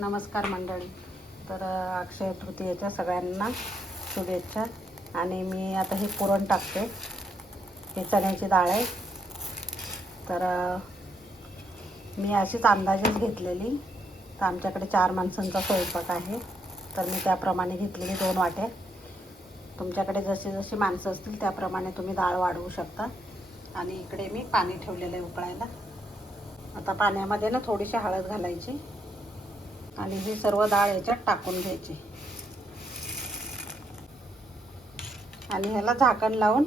नमस्कार मंडळी. तर अक्षय तृतीयेच्या सगळ्यांना शुभेच्छा. आणि मी आता हे पुरण टाकते. हे चण्याची डाळ आहे. तर मी अशीच अंदाजेच घेतलेली. तर आमच्याकडे 4 माणसांचा स्वयंपाक आहे, तर मी त्याप्रमाणे घेतलेली 2 वाट्या. तुमच्याकडे जशी जशी माणसं असतील त्याप्रमाणे तुम्ही डाळ वाढवू शकता. आणि इकडे मी पाणी ठेवलेलं आहे उकळायला. आता पाण्यामध्ये ना थोडीशी हळद घालायची आणि ही सर्व डाळ याच्यात टाकून घ्यायची आणि ह्याला झाकण लावून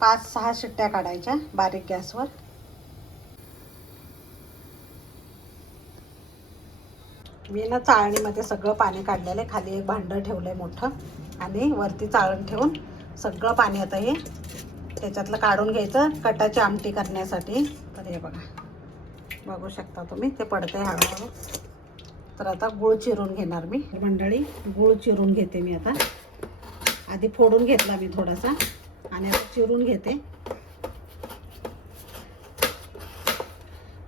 5-6 शिट्ट्या काढायच्या बारीक गॅसवर. मी ना चाळणीमध्ये सगळं पाणी काढलेलं आहे. खाली एक भांडं ठेवलं आहे मोठं आणि वरती चाळण ठेवून सगळं पाणी आता हे त्याच्यातलं काढून घ्यायचं कटाची आमटी करण्यासाठी. तर हे बघू शकता तुम्ही, ते पडते हळूहळू. तर आता गूळ चिरून घेणार मी मंडळी. गूळ चिरून घेते मी आता. आधी फोडून घेतला मी थोडासा आणि आता चिरून घेते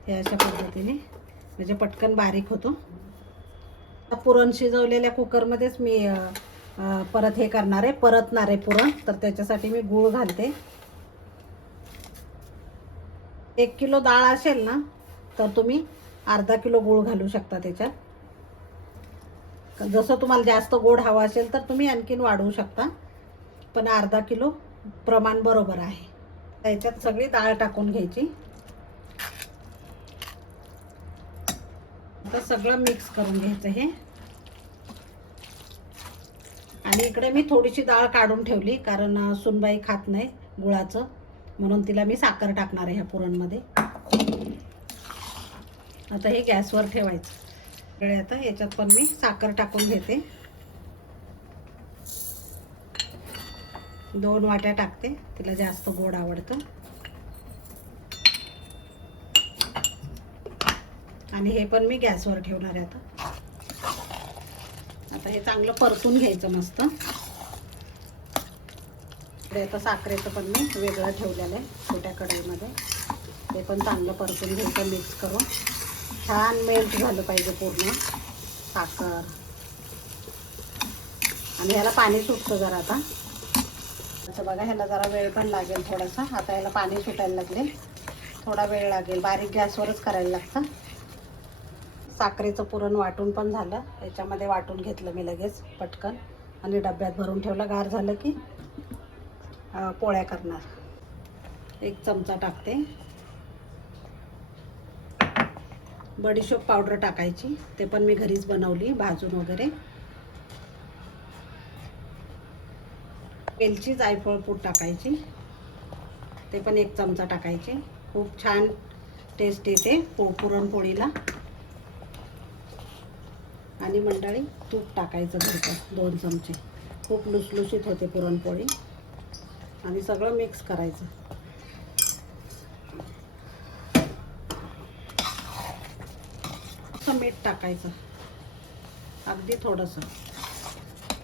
हे अशा पद्धतीने, म्हणजे पटकन बारीक होतो. पुरण शिजवलेल्या कुकरमध्येच मी परत हे करणार आहे, परतणार आहे पुरण. तर त्याच्यासाठी मी गूळ घालते. 1 किलो डाळ असेल ना तर तुम्ही अर्धा किलो गूळ घालू शकता त्याच्यात. जसं तुम्हाला जास्त गोड हवा असेल तर तुम्ही आणखीन वाढवू शकता, पण अर्धा किलो प्रमाण बरोबर आहे. त्याच्यात सगळी डाळ टाकून घ्यायची. आता सगळं मिक्स करून घ्यायचं हे. आणि इकडे मी थोडीशी डाळ काढून ठेवली, कारण सुनबाई खात नाही गुळाचं, म्हणून तिला मी साखर टाकणार आहे ह्या पुरणमध्ये. आता हे गॅसवर ठेवायचं. आता याच्यात पण मी साखर टाकून घेते. 2 वाट्या टाकते, तिला जास्त गोड आवडतं. आणि हे पण मी गॅसवर ठेवणार आहे आता. आता हे चांगलं परतून घ्यायचं मस्त. आता साखरेचं पण मी वेगळं ठेवलेलं आहे छोट्या कढईमध्ये. ते पण चांगलं परतून घ्यायचं मिक्स करून. छान मेल्ट झालं पाहिजे पूर्ण साखर. आणि ह्याला पाणी सुटतं जरा आता. असं बघा, ह्याला जरा वेळ पण लागेल थोडासा. आता ह्याला पाणी सुटायला लागले, थोडा वेळ लागेल. बारीक गॅसवरच करायला लागतं. साखरेचं पुरण वाटून पण झालं. याच्यामध्ये वाटून घेतलं मी लगेच पटकन आणि डब्यात भरून ठेवलं. गार झालं की पोळ्या करणार. 1 चमचा टाकते. बडीशोप पावडर टाकायची, ते पण मी घरीच बनवली भाजून वगैरे. वेलची जायफळ पूड टाकायची, ते पण 1 चमचा टाकायची. खूप छान टेस्ट येते पुरणपोळीला. आणि मंडळी तूप टाकायचं घरचं 2 चमचे. खूप लुसलुशीत होते पुरणपोळी. आणि सगळं मिक्स करायचं. मीठ टाकायचं अगदी थोडंसं.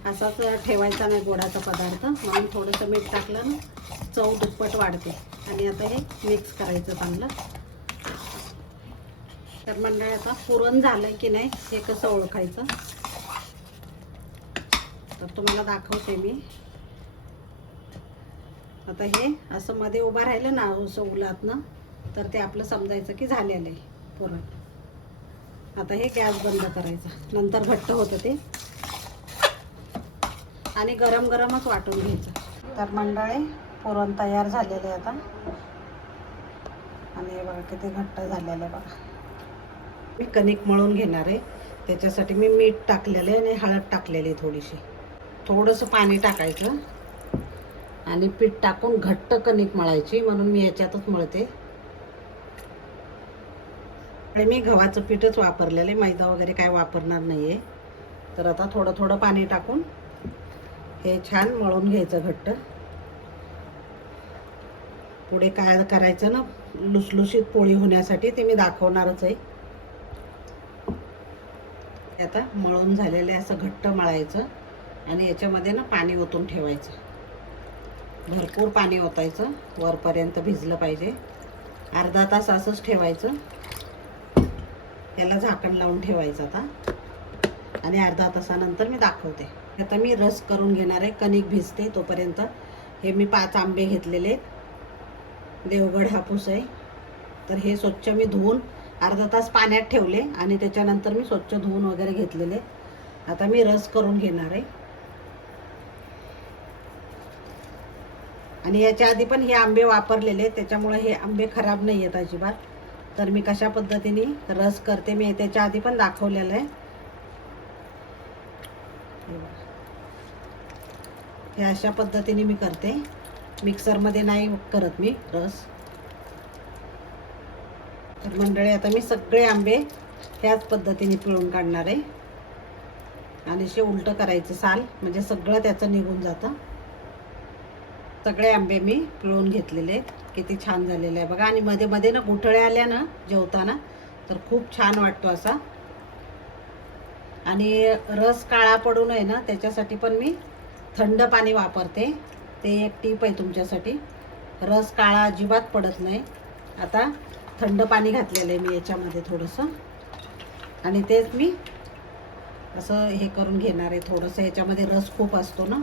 असाच ठेवायचा नाही गोडाचा पदार्थ, म्हणून थोडंसं मीठ टाकलं ना चव दुप्पट वाढते. आणि आता हे मिक्स करायचं चांगलं. तर मंडळी आता पुरण झालंय की नाही हे कसं ओळखायचं तर तुम्हाला दाखवते मी. आता हे असं मध्ये उभं राहिलं ना असं उलातनं, तर ते आपलं समजायचं की झालेलं आहे पुरण. आता हे गॅस बंद करायचा, नंतर घट्ट होतं ते. आणि गरम गरमच वाटून घ्यायचं. तर मंडळी पुरण तयार झालेले आता. आणि हे बघा किती घट्ट झालेलं आहे बघा. मी कणिक मळून घेणार आहे. त्याच्यासाठी मी मीठ टाकलेलं आहे आणि हळद टाकलेली आहे थोडीशी. थोडंसं पाणी टाकायचं आणि पीठ टाकून घट्ट कणिक मळायची, म्हणून मी याच्यातच मळते. आणि मी गव्हाचं पीठच वापरलेलं आहे, मैदा वगैरे काय वापरणार नाही आहे. तर आता थोडं थोडं पाणी टाकून हे छान मळून घ्यायचं घट्ट. पुढे काय करायचं ना लुसलुशीत पोळी होण्यासाठी ते मी दाखवणारच आहे. आता मळून झालेले असं घट्ट मळायचं आणि याच्यामध्ये ना पाणी ओतून ठेवायचं. भरपूर पाणी ओतायचं, वरपर्यंत भिजलं पाहिजे. अर्धा तास असंच ठेवायचं. याला झाकण लावून ठेवायचं. आता आणि अर्धा तासानंतर मी दाखवते. आता मी रस करून घेणार आहे. कणिक भिजते तोपर्यंत हे मी 5 आंबे घेतलेले, देवगड हापूस आहे. तर हे स्वच्छ मी धुवून अर्धा तास पाण्यात ठेवले आणि त्याच्यानंतर मी स्वच्छ धुवून वगैरे घेतलेले. आता मी रस करून घेणार आहे. आणि याच्या आधी पण हे आंबे वापरलेले, त्याच्यामुळे हे आंबे खराब नाही आहेत अजिबात. तर मी कशा पद्धतीने रस करते मी त्याच्या आधी पण दाखवलेलं आहे. हे अशा पद्धतीने मी करते, मिक्सरमध्ये नाही करत मी रस. तर मंडळी आता मी सगळे आंबे त्याच पद्धतीने पिळून काढणार आहे आणि असे उलटं करायचं साल, म्हणजे सगळं त्याचं निघून जातं. सगळे आंबे मी पिळून घेतलेले, किती छान झालेले आहे बघा. आणि मध्ये मध्ये ना गुठळ्या आल्या ना जेवताना, तर खूप छान वाटतो असा. आणि रस काळा पडू नये ना त्याच्यासाठी पण मी थंड पाणी वापरते. ते एक टीप आहे तुमच्यासाठी, रस काळा अजिबात पडत नाही. आता थंड पाणी घातलेलं आहे मी याच्यामध्ये थोडंसं, आणि तेच मी असं हे करून घेणार आहे. थोडंसं ह्याच्यामध्ये रस खूप असतो ना,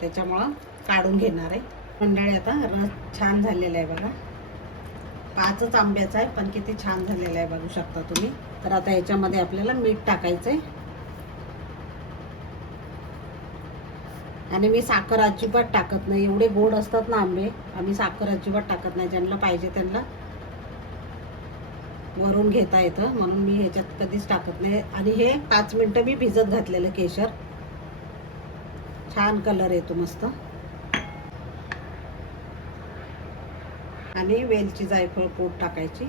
त्याच्यामुळं काढून घेणार आहे. मंडळी आता रस छान झालेला आहे बघा. 5च आंब्याचा आहे पण किती छान झालेला आहे बघू शकता तुम्ही. तर आता याच्यामध्ये आपल्याला मीठ टाकायचं आहे. आणि मी साखर अजिबात टाकत नाही, एवढे गोड असतात ना आंबे, आम्ही साखर अजिबात टाकत नाही. ज्यांना पाहिजे त्यांना वरून घेता येतं, म्हणून मी ह्याच्यात कधीच टाकत नाही. आणि हे 5 मिनटं मी भिजत घातलेलं केशर, छान कलर येतो मस्त. आणि वेलची जायफळ पूड टाकायची.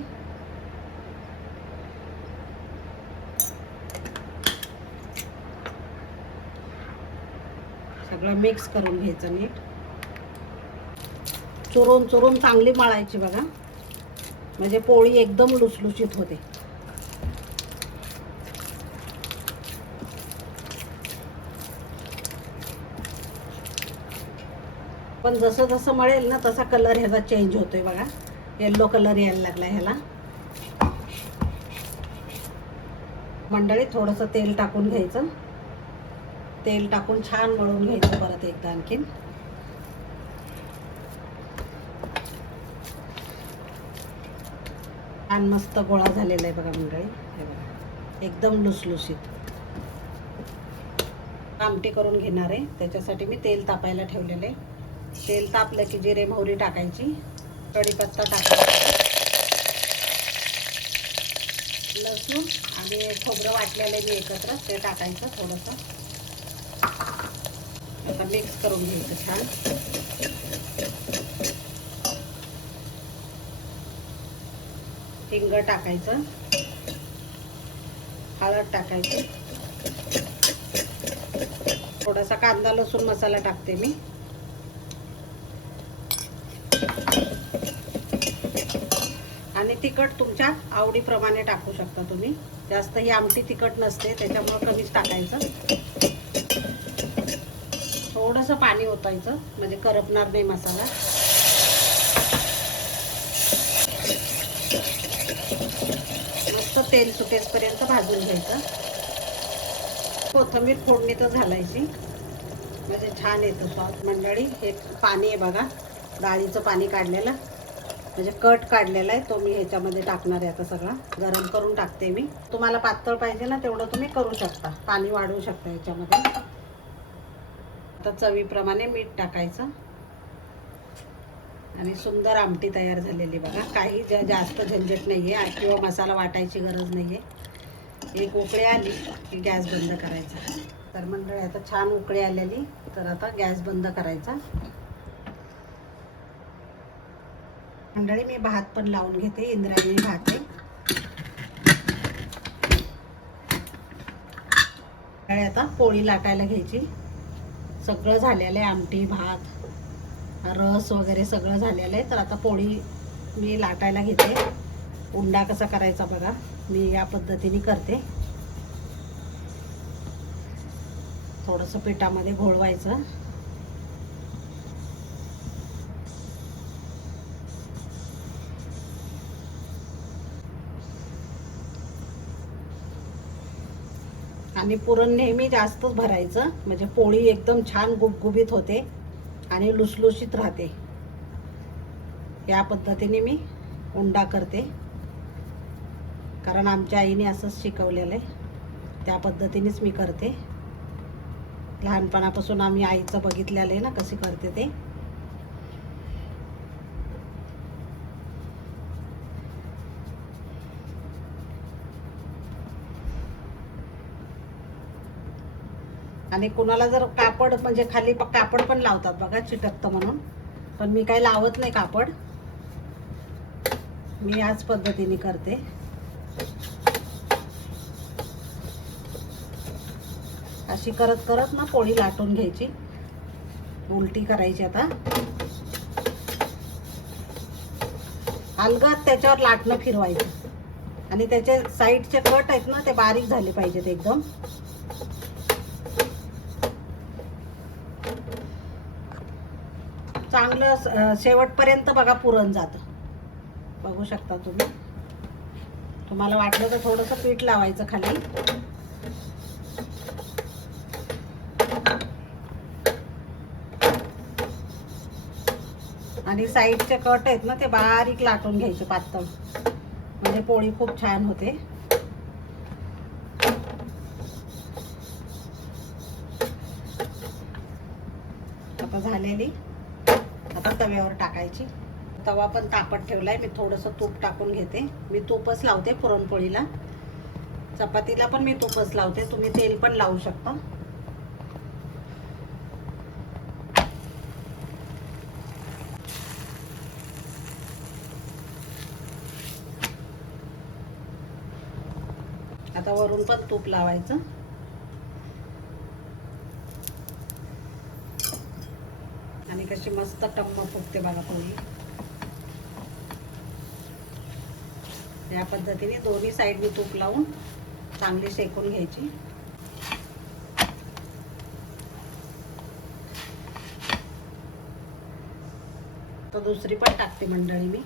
सगळं मिक्स करून घ्यायचं नीट. चुरून चुरून चांगली मळायची बघा, म्हणजे पोळी एकदम लुसलुशीत होते. पण जसं जसं मळेल ना तसा कलर ह्याचा चेंज होतोय बघा, येल्लो कलर यायला लागला ह्याला. मंडळी थोडंसं तेल टाकून घ्यायचं, तेल टाकून छान मळून घ्यायचं परत एकदा आणखीन. छान मस्त गोळा झालेला आहे बघा मंडळी, हे बघा एकदम लुसलुशीत. आमटी करून घेणार आहे, त्याच्यासाठी मी तेल तापायला ठेवलेले. तेल तापलं की जिरे मोहरी टाकायची, कढीपत्ता टाकायचा, लसूण आणि खोबरं वाटलेलं मी एकत्र ते टाकायचं थोडंसं. आता मिक्स करून घ्यायचं छान. हिंग टाकायचं, हळद टाकायची, थोडासा कांदा लसूण मसाला टाकते मी. आणि तिखट तुमच्या आवडीप्रमाणे टाकू शकता तुम्ही, जास्त ही आमटी तिखट नसते त्याच्यामुळे कमीच टाकायचं. थोडंसं पाणी ओतायचं म्हणजे करपणार नाही मसाला. मस्त तेल सुटेपर्यंत भाजून घ्यायचं. कोथिंबीर फोडणीतच घालायची म्हणजे छान येतं स्वाद. मंडळी हे पाणी आहे बघा, डाळीचं पाणी काढलेलं, म्हणजे कट काढलेला आहे तो मी ह्याच्यामध्ये टाकणार आहे. आता सगळा गरम करून टाकते मी. तुम्हाला पातळ पाहिजे ना तेवढं तुम्ही करू शकता, पाणी वाढवू शकता ह्याच्यामध्ये. आता चवीप्रमाणे मीठ टाकायचं आणि सुंदर आमटी तयार झालेली बघा. काही जास्त झंझट नाही आहे किंवा मसाला वाटायची गरज नाही आहे. एक उकळी आली की गॅस बंद करायचा. तर मंडळी आता छान उकळी आलेली, तर आता गॅस बंद करायचा. मंडळी मी भात पण लावून घेते, इंद्रायणी भात आहे. आता पोळी लाटायला घ्यायची. सगळं झालेलं आहे, आमटी भात रस वगैरे सगळं झालेलं आहे. तर आता पोळी मी लाटायला घेते. उंडा कसा करायचा बघा, मी या पद्धतीने करते. थोडंसं पिठामध्ये घोळवायचं, आणि पुरण नेहमी जास्तच भरायचं, म्हणजे पोळी एकदम छान गुबगुबीत होते आणि लुसलुशीत राहते. या पद्धतीने मी उंडा करते, कारण आमच्या आईने असंच शिकवलेलं आहे. त्या पद्धतीनेच मी करते. लहानपणापासून आम्ही आईचं बघितलेलं आहे ना कशी करते ते. आणि कुणाला जर कापड म्हणजे खाली कापड पण लावतात बघा, चिटकतं म्हणून, पण मी काही लावत नाही कापड. मी याच पद्धतीने करते. अशी करत करत ना पोळी लाटून घ्यायची, उलटी करायची. आता अलगद त्याच्यावर लाटणं फिरवायचं आणि त्याचे साईडचे कट आहेत ना ते बारीक झाले पाहिजेत एकदम. चांगलं शेवटपर्यंत बघा पुरण जातं, बघू शकता तुम्ही. तुम्हाला वाटलं तर थोडंसं पीठ लावायचं खाली. आणि साईडचे कट आहेत ना ते बारीक लाटून घ्यायचे पातळ, म्हणजे पोळी खूप छान होते. आता झालेली, आता तव्यावर टाकायची. तवा पण तापत ठेवलाय, मी थोडंसं तूप टाकून घेते. मी तूपच लावते पुरणपोळीला. चपातीला पण मी तूपच लावते, तुम्ही तेल पण लावू शकता. आता वरून पण तूप लावायचं. आणि कशी मस्त टम्म फुगते बघा पोळी. या पद्धतीने दोन्ही साईडनी तूप लावून चांगली शेकून घ्यायची. तर दुसरी पण टाकते मंडळी मी.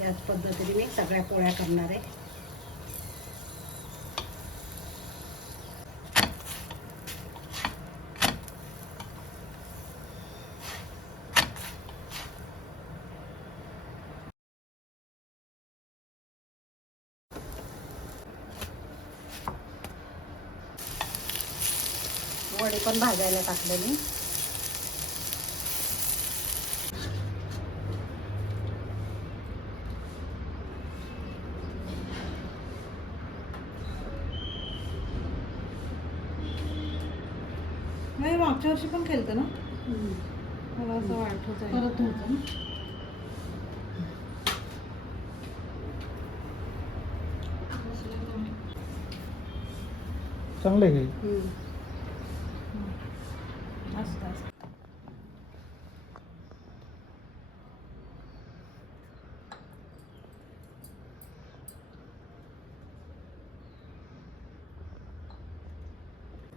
याच पद्धतीने मी सगळ्या पोळ्या करणार आहे. वडी पण भाजायला टाकलेली. नाही, मागच्या वर्षी पण केलं ना, मला असं वाटत आहे परत होतं ना. चांगलं आहे.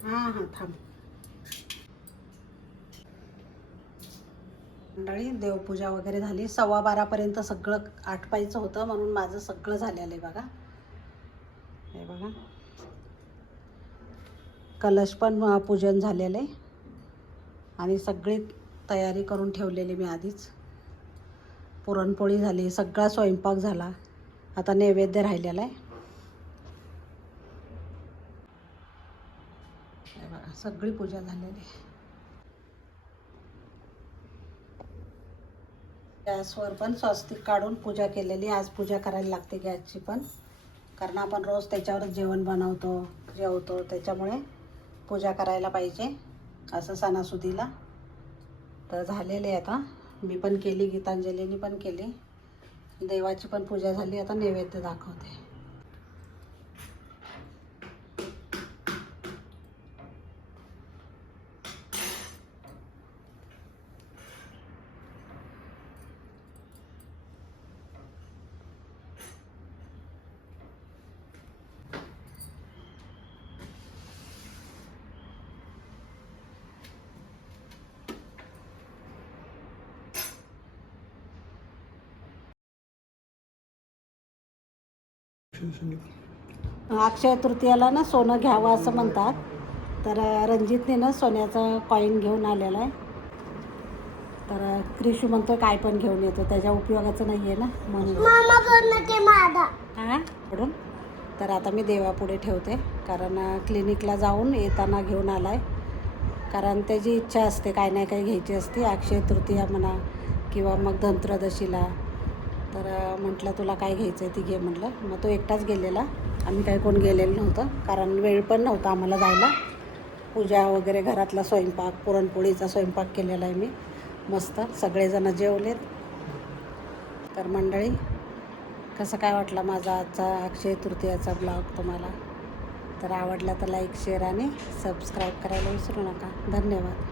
हां हां थांब. मंडळी देवपूजा वगैरे झाली. 12:15पर्यंत सगळं आटपायचं होतं, म्हणून माझं सगळं झालेलं आहे बघा. हे बघा, कलश पण पूजन झालेलं आहे आणि सगळी तयारी करून ठेवलेली मी आधीच. पुरणपोळी झाली, सगळा स्वयंपाक झाला. आता नैवेद्य राहिलेला आहे. हे बघा, सगळी पूजा झालेली आहे. गॅसवर पण स्वस्तिक काढून पूजा केलेली. आज पूजा करायला लागते गॅसची पण, कारण आपण रोज त्याच्यावरच जेवण बनवतो, जेवतो, त्याच्यामुळे पूजा करायला पाहिजे असं सणासुदीला. तर झालेले आता, मी पण केली, गीतांजलीने पण केली, देवाची पण पूजा झाली. आता नैवेद्य दाखवते. अक्षय तृतीयाला ना सोनं घ्यावं असं म्हणतात. तर रणजितने ना सोन्याचा कॉईन घेऊन आलेला आहे. तर क्रिशू म्हणतो काय पण घेऊन येतो, त्याच्या उपयोगाचं नाही आहे ना म्हणून. हां पडून. तर आता मी देवापुढे ठेवते, कारण क्लिनिकला जाऊन येताना घेऊन आला आहे. कारण त्याची इच्छा असते काय नाही काही घ्यायची असते, अक्षय तृतीया म्हणा किंवा मग धनत्रयोदशीला. तर म्हटलं तुला काय घ्यायचं आहे ती घे म्हटलं. मग तो एकटाच गेलेला, आम्ही काही कोण गेलेलं नव्हतं, कारण वेळ पण नव्हता आम्हाला जायला. पूजा वगैरे, घरातला स्वयंपाक, पुरणपोळीचा स्वयंपाक केलेला आहे मी मस्त. सगळेजण जेवलेत. तर मंडळी, कसं काय वाटला माझा आजचा अक्षय तृतीयाचा ब्लॉग तुम्हाला? तर आवडला तर लाईक, शेअर आणि सबस्क्राईब करायला विसरू नका. धन्यवाद.